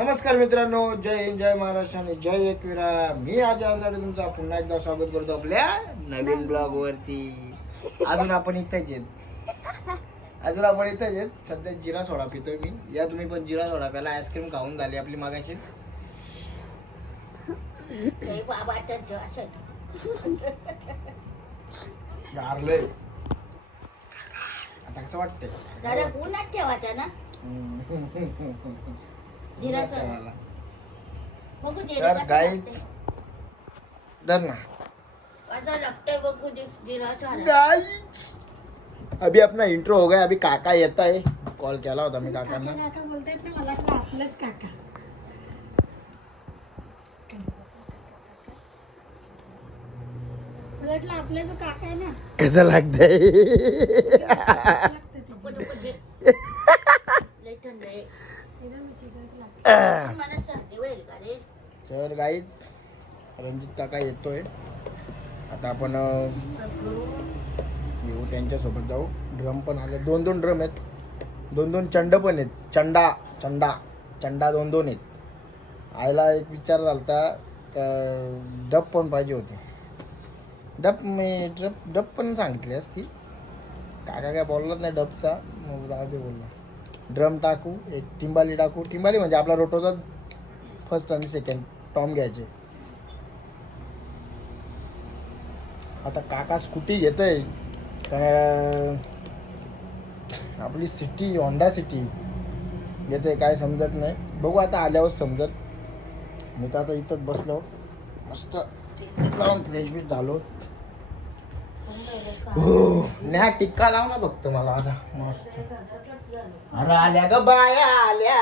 नमस्कार मित्रांनो, जय हिंद, जय महाराष्ट्र आणि जय एकविरा. मी अजय आंजाडे तुमचा पुन्हा एकदा स्वागत करतो आपल्या नवीन ब्लॉग वरती. अजून आपण इथेच आहेत. सध्या जिरा सोडा पितोय मी. या तुम्ही पण जिरा सोडा प्याला. आईस्क्रीम खाऊन झाली आपली मागाशी. गारलंय आता कसं वाटतंय? जरा उन्हात ठेवायचा ना जिरा मला बघू दे तर गाईज धर ना कसं लागतंय बघू दे जिरा गाईज. अभी अपना इंट्रो हो गया. अभी काका येता है. कॉल केला होता मी काकांना. काका बोलतायत ना, मला वाटलं आपलंच काका. मला वाटलं आपला जो काका आहे ना, कसं लागतंय? लय थंड आहे एकदम विचित्रच लागतं. मला सर्दी होईल का रे तर गाईज रणजित काका येतोय. आता आपण येऊ त्यांच्यासोबत जाऊ. ड्रम पण आले. दोन ड्रम आहेत. दोन चंड पण आहेत. चंडा दोन आहेत. आईला एक विचार झालता तर डब पण पाहिजे होते. डब पण सांगितली असती. काका काय बोललाच नाही डबचा. मग जाऊ दे बोलला. ड्रम टाकू, एक टिंबाली टाकू. टिंबाली म्हणजे आपला रोटोचा फर्स्ट आणि सेकंड टॉम घ्यायचे. आता काका स्कूटी घेतोय. आपली सिटी होंडा सिटी घेतोय. काय समजत नाही. बघू आता आल्यावर समजत. मी तर आता इथंच बसलो मस्त लावून फ्रेश बीच झालो. हो न्या टिक्का लाव ना फक्त मला आता मस्त. अरे आल्या ग बाया आल्या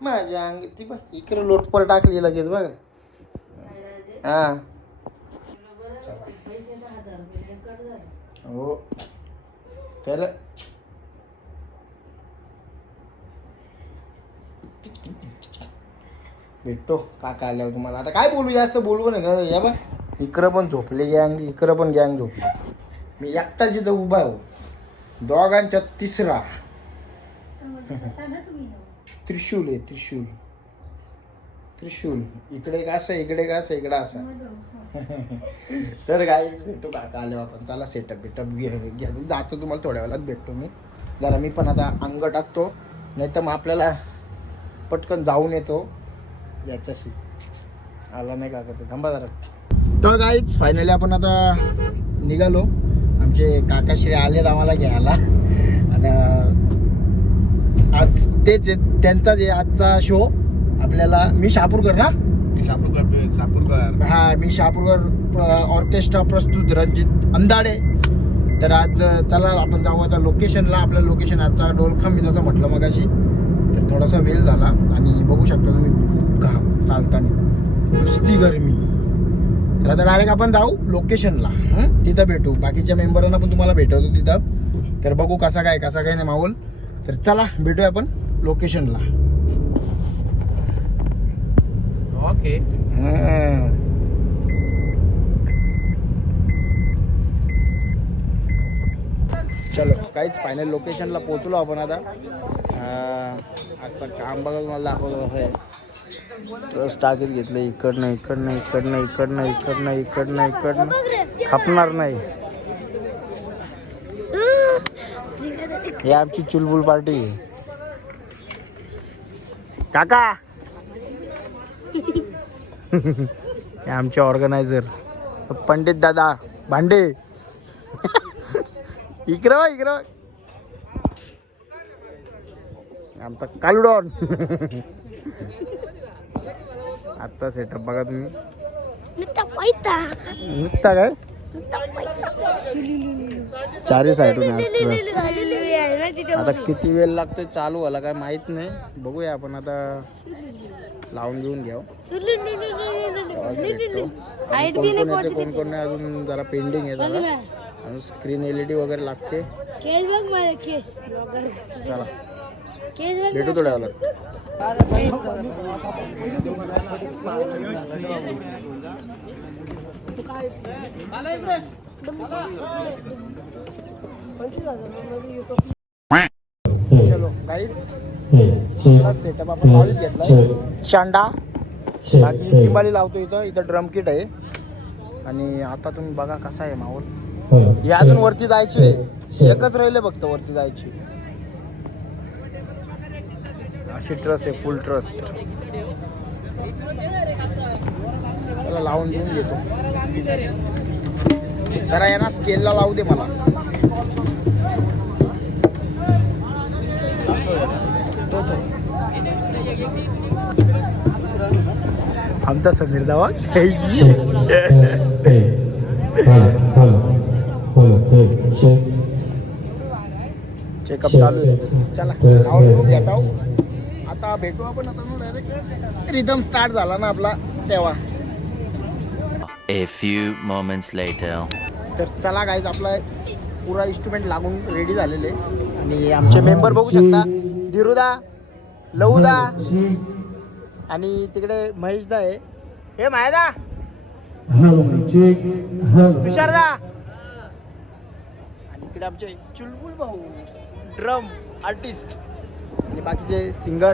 माझ्या अंग. ती बघ इकडे लोटपर टाकली लगेच बघ. हा हो तर भेटतो काका आल्यावर तुम्हाला. आता काय बोलू, जास्त बोलू नाही का. या बघ इकडं पण झोपले गँग, इकडं पण गँग झोपले. मी एकटा जिथं उभा हो. दोघांच्या तिसरा बसा ना तुम्ही. त्रिशूल आहे. त्रिशूल इकडे एक असं, इकडे का असं, इकडं असं. तर गाईच भेटतो काका आल्यावर आपण. चला सेटअप घ्या. जातो तुम्हाला थोड्या वेळात भेटतो मी. जरा मी पण आता अंग टाकतो, नाही तर मग आपल्याला पटकन जाऊन येतो याच्याशी. आला नाही काका तर थांबा जरा. तर गाईच फायनली आपण आता निघालो. आमचे काकाश्री आलेत आम्हाला घ्यायला. आणि आज तेच त्यांचा जे आजचा शो आपल्याला. मी शहापूरकर ना, शहापूरकर. हा मी शहापूरकर ऑर्केस्ट्रा प्रस्तुत रणजित अंधाडे. तर आज चला आपण जाऊ आता लोकेशनला. आपलं लोकेशन आजचा डोलखाम. मी जसं म्हटलं मगाशी तर थोडासा वेळ झाला आणि बघू शकता तुम्ही खूप घाम चालताना, नुसती गरमी. तर आता डायरेक्ट आपण जाऊ लोकेशनला. तिथं भेटू. बाकीच्या मेंबरांना पण तुम्हाला भेटवतो तिथं. तर बघू कसा काय नाही माहोल. तर चला भेटूया आपण लोकेशनला. ओके. चलो काहीच फायनल लोकेशनला पोहोचलो आपण आता. आजचं काम बघा तुम्हाला दाखवतो. हे रस टाकीत घेतलं. इकडनं खपणार नाही. ही आमची चुलबुल पार्टी आहे. काका हे आमचे ऑर्गनायझर पंडित दादा भांडे. इकडं आमचा कालुडॉन. आजचा सेटअप बघा तुम्ही. नुसता काय चारी साईडून आता किती वेळ लागतोय चालू व्हायला काय माहित नाही. बघूया आपण आता लावून घेऊन घ्या. कोण नाही अजून. जरा पेंडिंग आहे जरा. अजून स्क्रीन LED वगैरे लागते. चला भेटू थोड्या वेळात. चलो गाईच सेटअप आपण लावून घेतलाय. चांडा बाकी टिंबाली लावतो इथं ड्रम किट आहे. आणि आता तुम्ही बघा कसा आहे माहोल. हे अजून वरती जायचे, एकच राहिले फक्त वरती जायची. अशी ट्रस्ट आहे, फुल ट्रस्ट. त्याला लावून देऊन घेतो जरा. यांना स्केलला लावू दे मला. आमचा समीर दावा चेकअप चालू आहे. चला घेत आहो. आता भेटू आपण. आता डायरेक्ट रिदम स्टार्ट झाला ना आपला तेव्हा. A few moments later. तर चला गाईज, आपला पुरा इन्स्ट्रुमेंट लागून रेडी झालेले. आणि आमचे मेंबर बघू शकता. धीरूदा, लहूदा आणि तिकडे महेशदा आहे. हे मायदा, तुषारदा आणि इकडे आमचे चुलबुल भाऊ ड्रम आर्टिस्ट आणि बाकीचे सिंगर.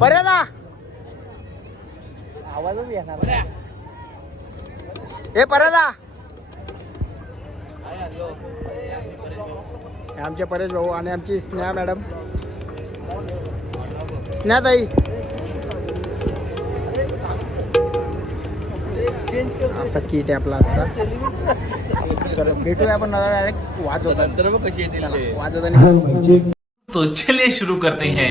पर्यादा आवाजच येणार. हे पर्यादा, आमचे परेश भाऊ आणि आमची स्नेहा मॅडम. स्नेहाताई असा किट आहे आपला आजचा. तर भेटूया आपण डायरेक्ट वाजवतात. वाजवताना तो चलिए शुरू करते हैं.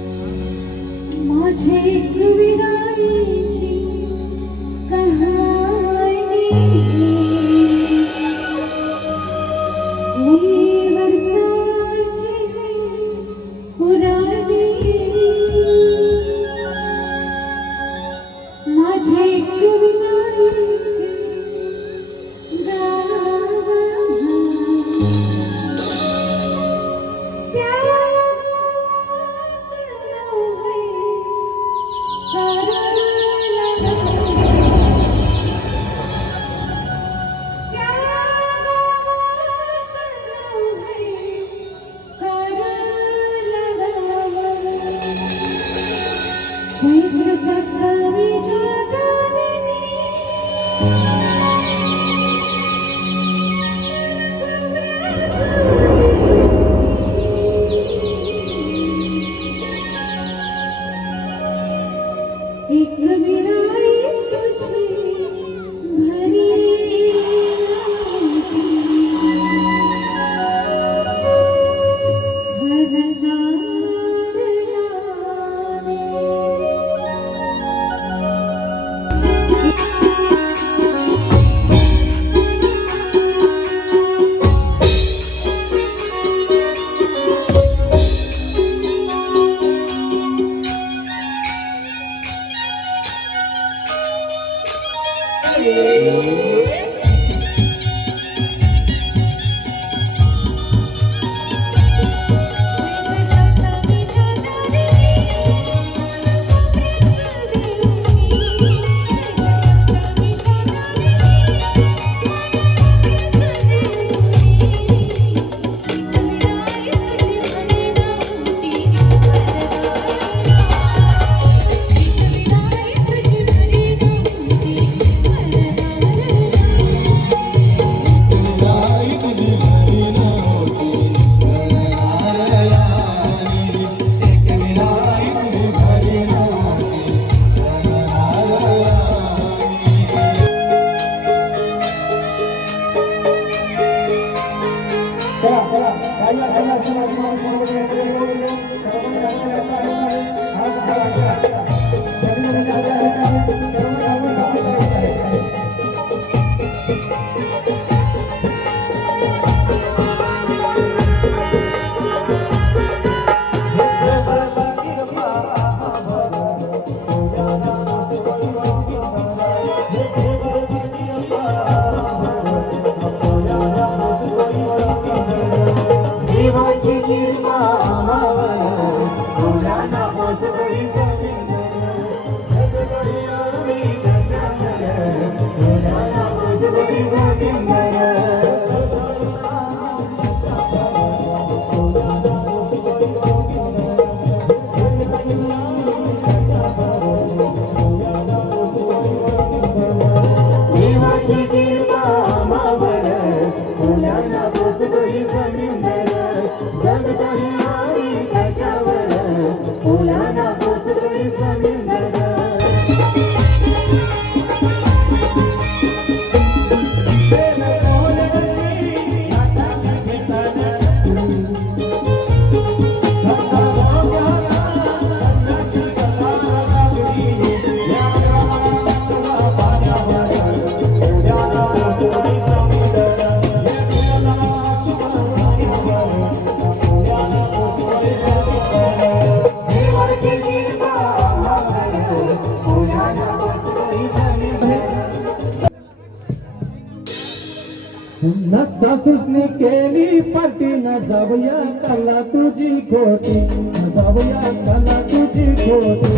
सासूसनी केली पार्टी न जाऊया काला तुझी खोटी न जाऊया काला तुझी खोटी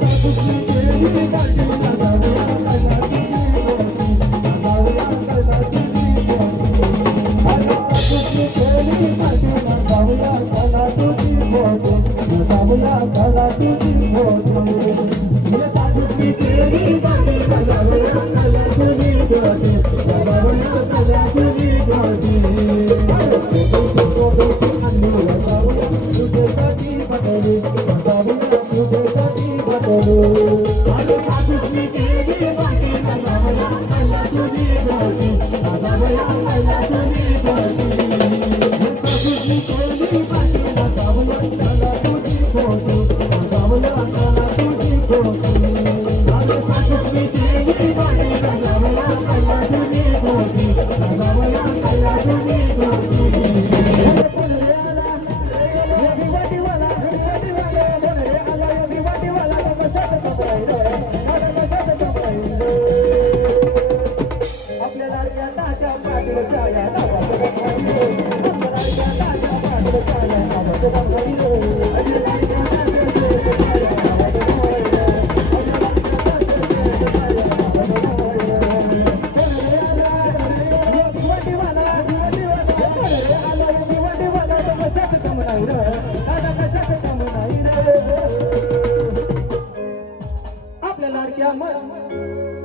सासूसनी केली पार्टी न जाऊया काला तुझी खोटी न जाऊया काला तुझी खोटी सासूसनी केली पार्टी न जाऊया काला तुझी खोटी न जाऊया काला तुझी खोटी सासूसनी केली पार्टी न जाऊया काला तुझी खोटी न जाऊया काला तुझी खोटी तुझ्यासाठी बदलू तुझ्यासाठी बदलू अरे सासूसनी केली पार्टी न जाऊया काला तुझी खोटी न जाऊया काला तुझी खोटी सासूसनी केली पार्टी न जाऊया काला तुझी खोटी न जाऊया काला तुझी खोटी अरे सासूसनी केली पार्टी न जाऊया काला तुझी खोटी न जाऊया काला तुझी खोटी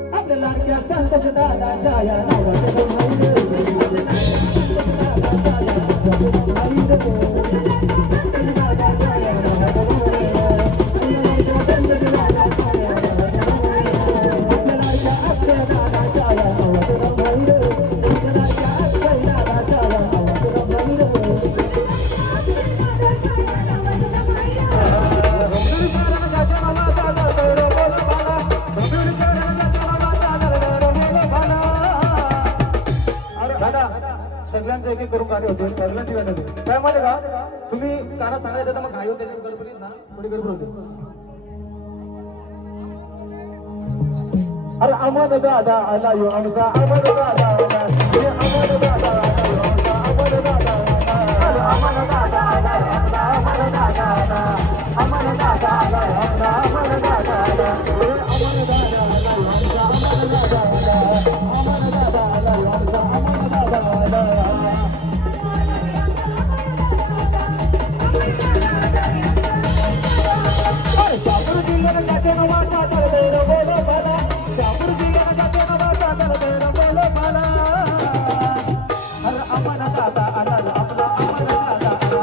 आपल्या लाडक्या संतोष दादाच्या या सगळ्यांचं एक एक करून कार्य होते सगळ्यांची गाणं होते काय माहिती का तुम्ही गाणं सांगायचं तर मग घाई होते गडबडीत ना थोडी गडबड होते अरे अमन दादा आला यो आमचा अमन दादा आला अमन दादा आला यो आमचा अमन दादा आला अमन दादा आला अमन दादा आला अमन दादा आला अमन दादा आला अमन दादा आला अमन दादा आला अमन दादा आला अमन दादा आला शापूर जिल्ह्याच्या नावाचा बोल मला शापूर जिल्ह्याच्या नावाचा बोल मला अरे अमन दादा आला आपला अमन दादा आला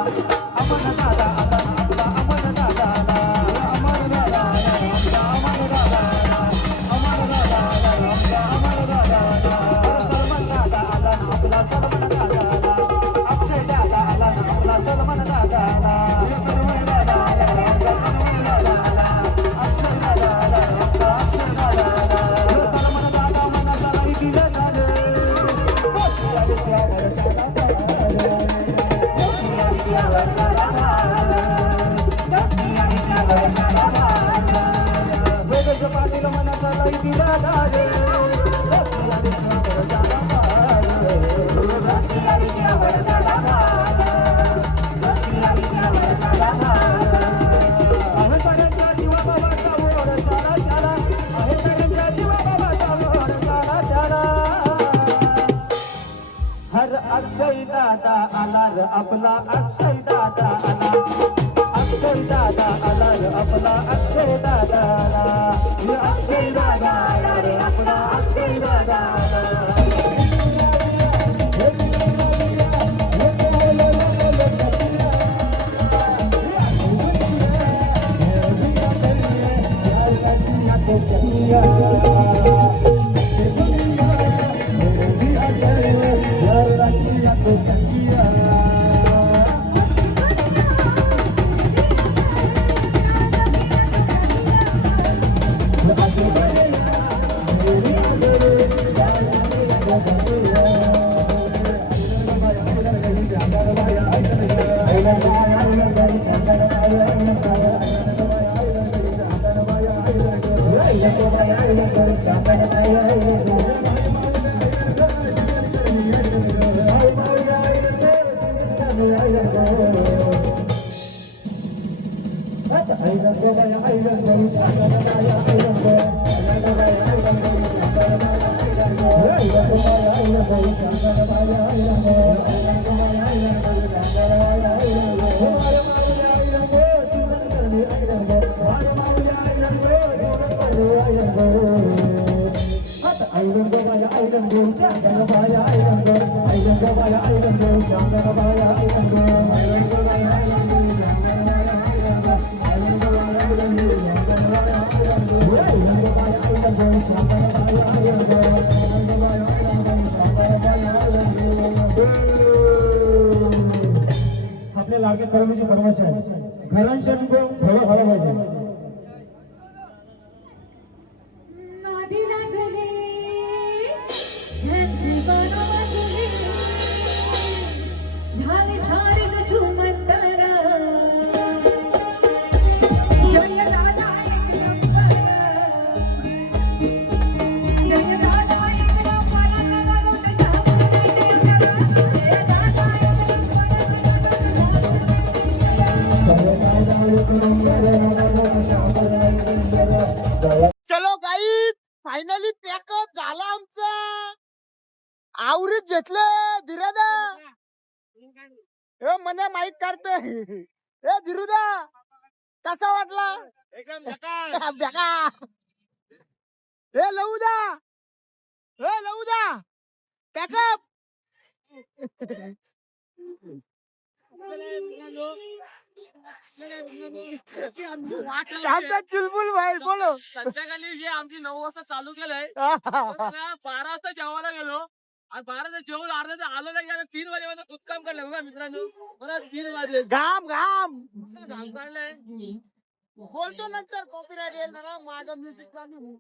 अमन दादा आला आपला अमन दादा आला अमन दादा आला आपला अमन दादा आला अमन दादा आला आपला अमन दादा आला सलमान दादा आला आपला सलमान दादा आला अक्षय दादा आला आपला सलमान दादा आला सलमान दादा आला आपला सलमान दादा आला अक्षय दादा आला आपला अक्षय दादा आला सलमान दादा मनाचा नाही दिलं झालं पाटील मनाचा नाही दिला झालं अक्षय दादा आला रे आपला अक्षय दादा आला अक्षय दादा आला रे आपला अक्षय दादा आला अक्षय दादा आला रे आपला अक्षय दादा आला आपल्या लाडक्या परमेची फरमाईश आहे घरांशन को फळं व्हायला पाहिजे नादी लागले ह्यांची बनवली झाले झाले झुमंतारा जय दादा एक नंबर जय दादा एक चलो गाई फायनली पॅकअप झाला आमचा आवरीत घेतलं धीरादा हे मने माहीत काढतोय हे धीरुदा कसा वाटला एकदम बेका हे लऊदा पॅकअप आमचा चुलबुल भाई बोलो संध्याकाळी जे आमची 9 वाजता चालू केलंय 12 वाजता जेवायला गेलो आणि 12 वाजता जेवून अर्धा तास आलो नाही 3 वाजेपर्यंत खूप काम करलं बघा मित्रांनो मला 3 वाजले घाम घाम काढलाय बोलतो नंतर कॉपीराइट येईल ना माझं म्युझिक चालू